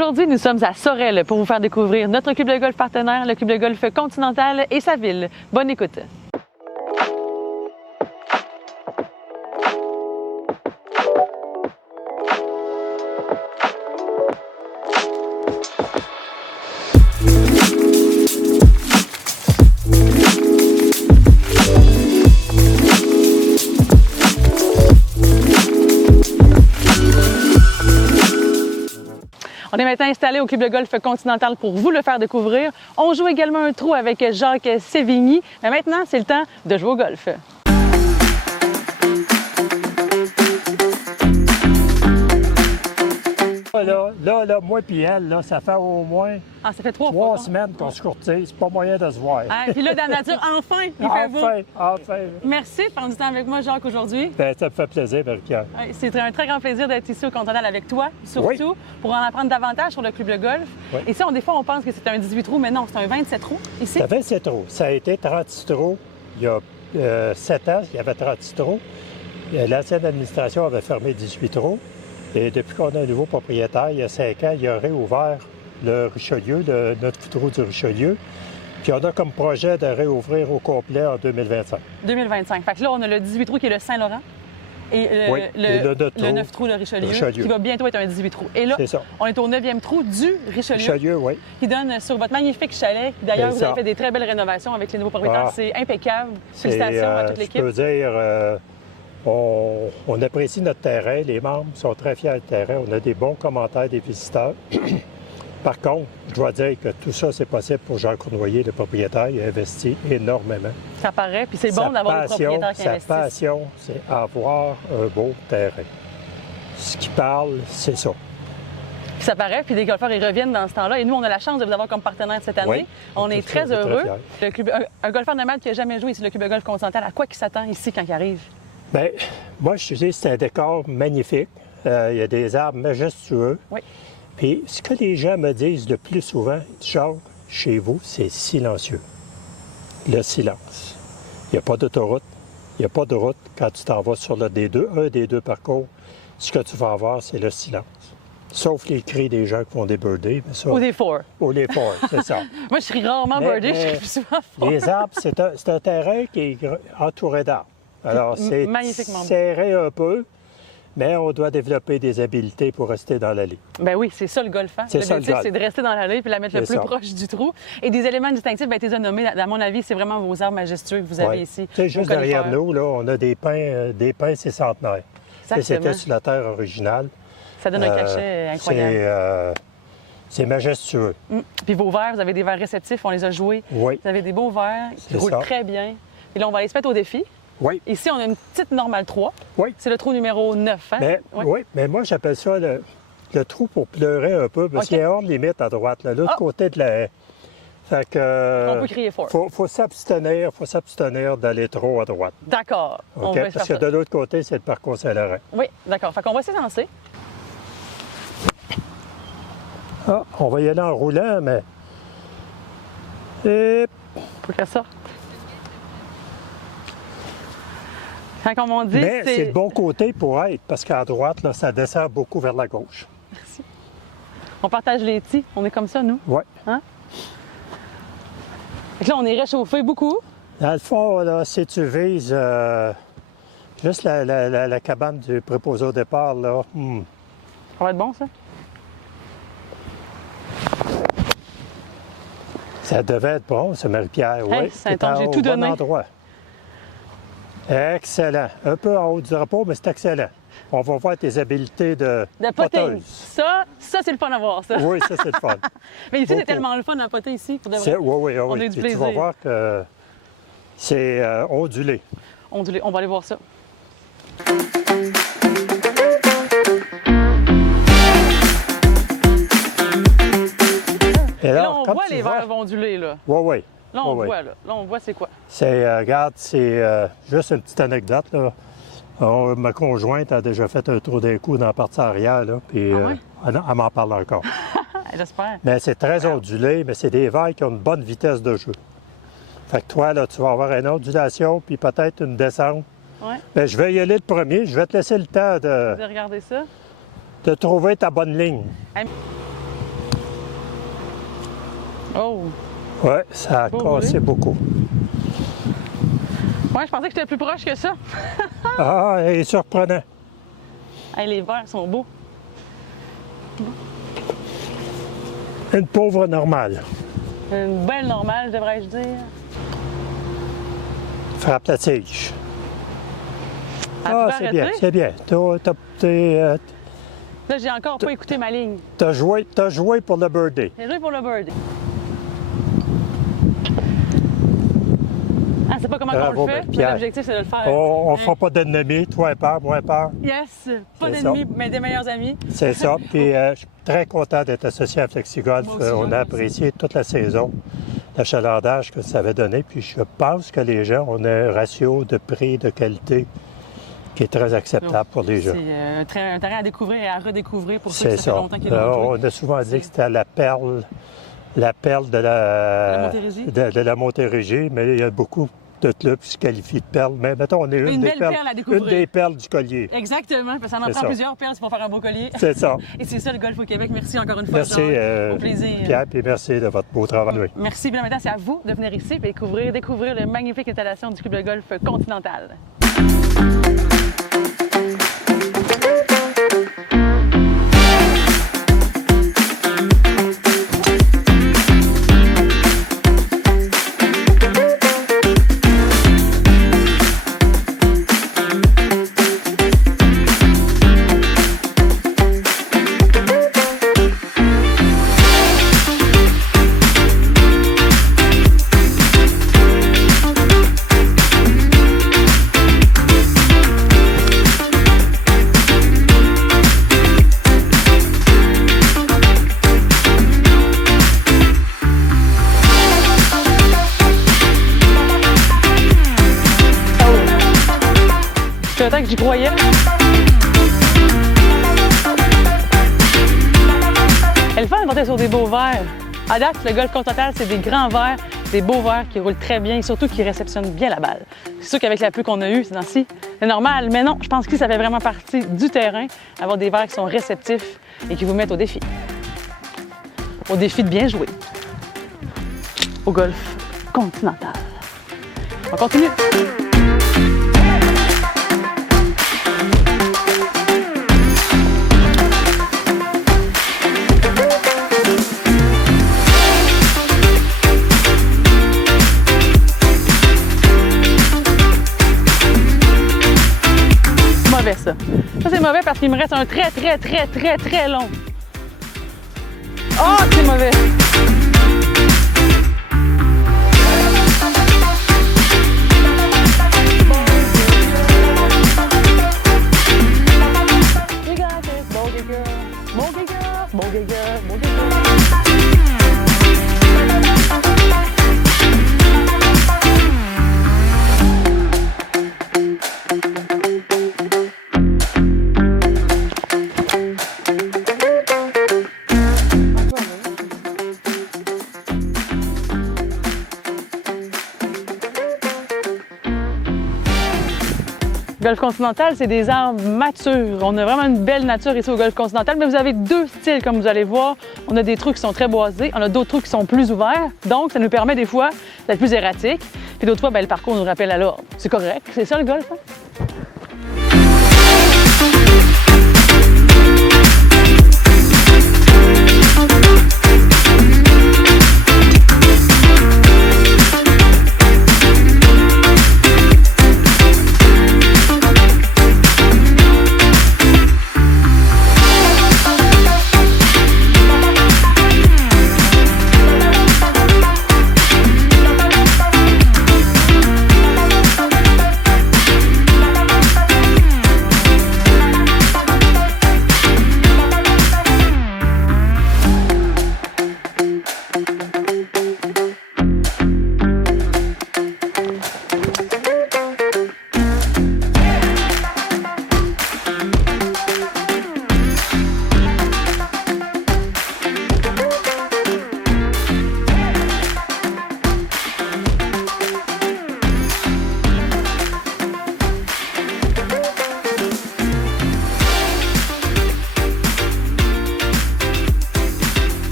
Aujourd'hui, nous sommes à Sorel pour vous faire découvrir notre club de golf partenaire, le club de golf Continental et sa ville. Bonne écoute! On est maintenant installé au club de golf Continental pour vous le faire découvrir. On joue également un trou avec Jacques Sévigny. Mais maintenant, c'est le temps de jouer au golf. Là, moi puis elle, là, ça fait au moins Ah, ça fait trois semaines qu'on se courtise. C'est pas moyen de se voir. Ah, puis là, dans la nature, enfin, il fait beau. Enfin. Merci de prendre du temps avec moi, Jacques, aujourd'hui. Ben, ça me fait plaisir, Marie-Pierre. C'est un très grand plaisir d'être ici au Continental avec toi, surtout pour en apprendre davantage sur le club de golf. Oui. Ici, des fois, on pense que c'est un 18 trous, mais non, c'est un 27 trous ici. Ça fait 7 trous. Ça a été 36 trous il y a 7 ans. Il y avait 36 trous. L'ancienne administration avait fermé 18 trous. Et depuis qu'on a un nouveau propriétaire, il y a 5 ans, il a réouvert le Richelieu, notre trou du Richelieu. Puis on a comme projet de réouvrir au complet en 2025. 2025. Fait que là, on a le 18 trous qui est le Saint-Laurent et le 9 trous, le Richelieu, qui va bientôt être un 18 trous. Et là, on est au 9e trou du Richelieu, oui. Qui donne sur votre magnifique chalet. D'ailleurs, vous avez fait des très belles rénovations avec les nouveaux propriétaires. C'est impeccable. Félicitations à toute l'équipe. Je peux dire... On apprécie notre terrain, les membres sont très fiers du terrain, on a des bons commentaires des visiteurs. Par contre, je dois dire que tout ça, c'est possible pour Jean Cournoyer, le propriétaire, il a investi énormément. Ça paraît, puis c'est bon d'avoir des propriétaires qui investissent. Sa passion, c'est avoir un beau terrain. Ce qui parle, c'est ça. Puis ça paraît, puis les golfeurs, ils reviennent dans ce temps-là. Et nous, on a la chance de vous avoir comme partenaire cette année. Oui, on est très heureux. Un golfeur nomade qui n'a jamais joué ici, le club de golf Continental, à quoi il s'attend ici quand il arrive? Bien, moi, je te dis, c'est un décor magnifique. Il y a des arbres majestueux. Oui. Puis, ce que les gens me disent le plus souvent, genre, chez vous, c'est silencieux. Le silence. Il n'y a pas d'autoroute. Il n'y a pas de route quand tu t'en vas sur un des deux parcours. Ce que tu vas avoir, c'est le silence. Sauf les cris des gens qui font des birdies. Mais ça, ou des fours. Ou les fours, c'est ça. Moi, je suis rarement birdie, je suis plus souvent four. Les arbres, c'est un terrain qui est entouré d'arbres. Alors, c'est serré un peu, mais on doit développer des habiletés pour rester dans l'allée. Ben oui, c'est ça le golf. L'objectif, c'est de rester dans l'allée puis la mettre le plus proche du trou. Et des éléments distinctifs, bien, tu les as nommés. À mon avis, c'est vraiment vos arbres majestueux que vous avez ici. Tu sais, juste derrière nous, là, on a des pins centenaires. C'était sur la terre originale. Ça donne un cachet incroyable. C'est majestueux. Puis vos verres, vous avez des verres réceptifs, on les a joués. Oui. Vous avez des beaux verres qui roulent très bien. Et là, on va aller se mettre au défi. Oui. Ici, on a une petite normale 3. Oui. C'est le trou numéro 9. Hein? Oui, mais moi, j'appelle ça le trou pour pleurer un peu, parce qu'il y a hors limite à droite, l'autre côté de la haie. Fait que... On peut crier fort. Faut s'abstenir d'aller trop à droite. D'accord. Okay? Parce que de l'autre côté, c'est le parcours Saint-Laurent. Oui, d'accord. Fait qu'on va s'élancer. Ah, on va y aller en roulant, mais... Et... Faut qu'elle sorte. Comme on dit, mais c'est le bon côté pour être, parce qu'à droite, là, ça descend beaucoup vers la gauche. Merci. On partage les petits. On est comme ça, nous. Oui. Hein? Fait que là, on est réchauffé beaucoup. Dans le fond, là, si tu vises juste la cabane du préposé au départ, là... Ça va être bon, ça? Ça devait être bon, ça, Marie-Pierre. Hey, oui, j'ai tout donné. Bon endroit. Excellent. Un peu en haut du drapeau, mais c'est excellent. On va voir tes habiletés de poteuse. Ça c'est le fun à voir, ça. Oui, ça, c'est le fun. Mais ici, c'est tellement le fun à poter ici. Pour de vrai. Oui. On a eu du plaisir. Tu vas voir que c'est ondulé. Ondulé. On va aller voir ça. Et là, on voit les verres ondulés, là. Oui. Là, on voit, là. Là, on voit c'est quoi. Regarde, c'est juste une petite anecdote, là. Ma conjointe a déjà fait un tour d'un coup dans la partie arrière, là, puis elle m'en parle encore. J'espère. Mais c'est très ondulé, mais c'est des verres qui ont une bonne vitesse de jeu. Fait que toi, là, tu vas avoir une ondulation, puis peut-être une descente. Oui. Bien, je vais y aller le premier. Je vais te laisser le temps de regarder ça. De trouver ta bonne ligne. Oh! Oui, ça a cassé beaucoup. Oui, je pensais que j'étais plus proche que ça. Ah, il est surprenant. Hey, les verres sont beaux. Une pauvre normale. Une belle normale, devrais-je dire. Frappe la tige. Ah, c'est bien, c'est bien. Là, j'ai encore pas écouté ma ligne. T'as joué pour le birdie. J'ai joué pour le birdie. Ah, c'est pas comment on le fait, mais l'objectif, c'est de le faire. On ne fera pas d'ennemis, toi et peur, moi et peur. Yes! Pas d'ennemis, mais des meilleurs amis. C'est ça. Puis je suis très content d'être associé à FlexiGolf. On a apprécié toute la saison l'achalandage que ça avait donné. Puis je pense que les gens ont un ratio de prix, de qualité qui est très acceptable pour les gens. C'est un terrain à découvrir et à redécouvrir pour ceux qui ça fait longtemps qu'ils l'ont joué. On a souvent dit que c'était la perle de la Montérégie, mais il y a beaucoup de clubs qui se qualifient de perle. Mais mettons, on est une des perles du collier. Exactement, parce que ça en prend plusieurs perles pour faire un beau collier. C'est ça. Et c'est ça le golf au Québec. Merci encore une fois. Merci, au plaisir. Pierre, et merci de votre beau travail. Merci. Bien maintenant, c'est à vous de venir ici et découvrir la magnifique installation du club de golf Continental. Que j'y croyais. Elle fait monter sur des beaux verres. À date, le golf Continental, c'est des grands verres, des beaux verres qui roulent très bien et surtout qui réceptionnent bien la balle. C'est sûr qu'avec la pluie qu'on a eue ces temps-ci, c'est normal, mais non, je pense que ça fait vraiment partie du terrain, avoir des verres qui sont réceptifs et qui vous mettent au défi. Au défi de bien jouer. Au golf Continental. On continue. Ça, c'est mauvais parce qu'il me reste un très long. Oh, c'est mauvais! You got this, bogey girl, bogey girl, bogey girl, bogey girl. Golf Continental, c'est des arbres matures. On a vraiment une belle nature ici au Golf Continental, mais vous avez deux styles, comme vous allez voir. On a des trous qui sont très boisés, on a d'autres trous qui sont plus ouverts. Donc, ça nous permet des fois d'être plus erratique. Puis d'autres fois, le parcours nous rappelle à l'ordre. C'est correct, c'est ça le golf, hein?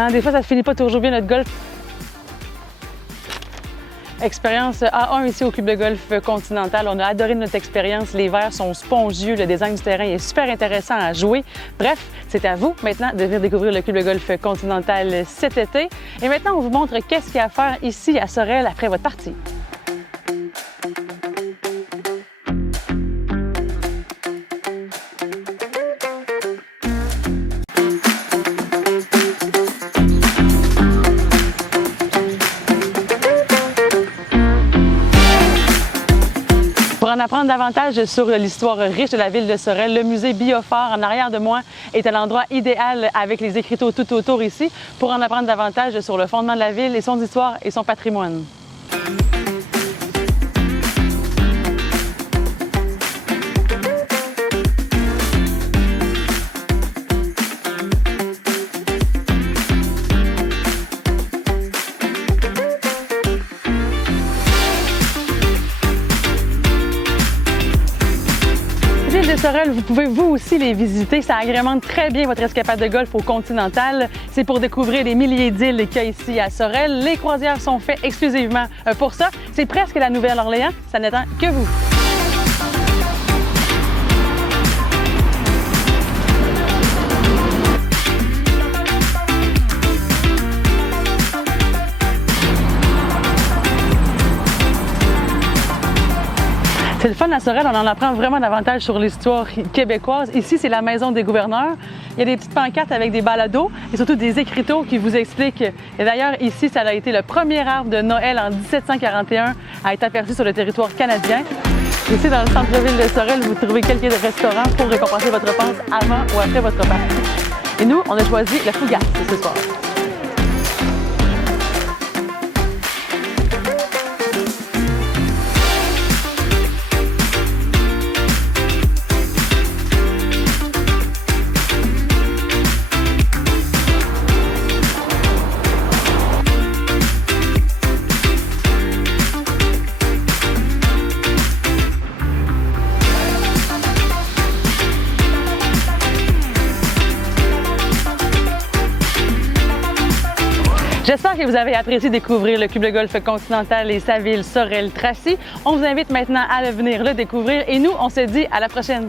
Hein, des fois, ça ne finit pas toujours bien notre golf. Expérience A1 ici au club de golf Continental. On a adoré notre expérience. Les verres sont spongieux. Le design du terrain est super intéressant à jouer. Bref, c'est à vous maintenant de venir découvrir le club de golf Continental cet été. Et maintenant, on vous montre qu'est-ce qu'il y a à faire ici à Sorel après votre partie. Pour en apprendre davantage sur l'histoire riche de la ville de Sorel, le musée Biofort en arrière de moi est un endroit idéal avec les écriteaux tout autour ici pour en apprendre davantage sur le fondement de la ville et son histoire et son patrimoine. De Sorel, vous pouvez vous aussi les visiter. Ça agrémente très bien votre escapade de golf au Continental. C'est pour découvrir les milliers d'îles qu'il y a ici à Sorel. Les croisières sont faites exclusivement pour ça. C'est presque la Nouvelle-Orléans. Ça n'attend que vous. C'est le fun à Sorel, on en apprend vraiment davantage sur l'histoire québécoise. Ici, c'est la maison des gouverneurs. Il y a des petites pancartes avec des balados et surtout des écriteaux qui vous expliquent. Et d'ailleurs, ici, ça a été le premier arbre de Noël en 1741 à être aperçu sur le territoire canadien. Ici, dans le centre-ville de Sorel, vous trouvez quelques restaurants pour récompenser votre dépense avant ou après votre partie. Et nous, on a choisi le Fougasse ce soir. J'espère que vous avez apprécié découvrir le club de golf Continental et sa ville Sorel-Tracy. On vous invite maintenant à venir le découvrir et nous, on se dit à la prochaine.